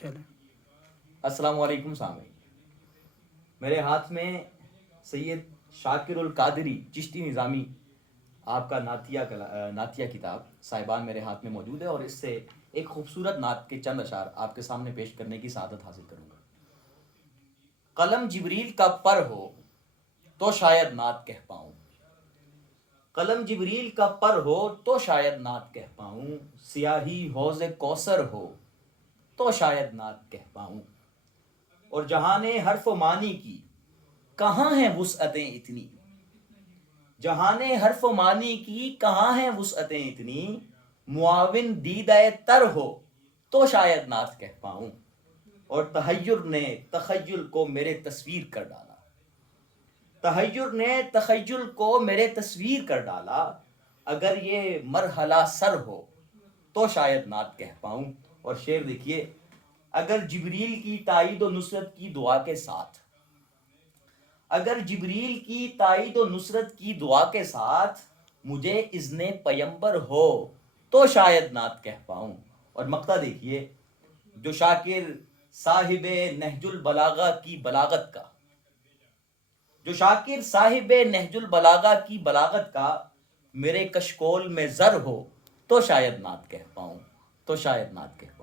چلیں السلام علیکم سامعین، میرے ہاتھ میں سید شاکر القادری چشتی نظامی آپ کا نعتیہ کتاب صاحبان میرے ہاتھ میں موجود ہے، اور اس سے ایک خوبصورت نعت کے چند اشعار آپ کے سامنے پیش کرنے کی سعادت حاصل کروں گا۔ قلم جبریل کا پر ہو تو شاید نعت کہہ پاؤں، قلم جبریل کا پر ہو تو شاید نعت کہہ پاؤں، سیاہی حوض کوثر ہو تو شاید نعت کہہ پاؤں، اور جہان حرف و معنی کی کہاں ہیں وسعتیں اتنی، جہان حرف و معنی کی کہاں ہیں وسعتیں اتنی، معاون دیدہ تر ہو تو شاید نعت کہہ پاؤں، اور تحیر نے تخیل کو میرے تصویر کر ڈالا، تحیر نے تخیل کو میرے تصویر کر ڈالا، اگر یہ مرحلہ سر ہو تو شاید نعت کہہ پاؤں۔ اور شعر دیکھیے، اگر جبریل کی تائید و نصرت کی دعا کے ساتھ، اگر جبریل کی تائید و نصرت کی دعا کے ساتھ مجھے اذن پیمبر ہو تو شاید نعت کہہ پاؤں۔ اور مقطع دیکھیے، جو شاکر صاحب نہج البلاغہ کی بلاغت کا، جو شاکر صاحب نہج البلاغہ کی بلاغت کا میرے کشکول میں زر ہو تو شاید نعت کہہ پاؤں، تو شاید نعت کہہ پاؤں۔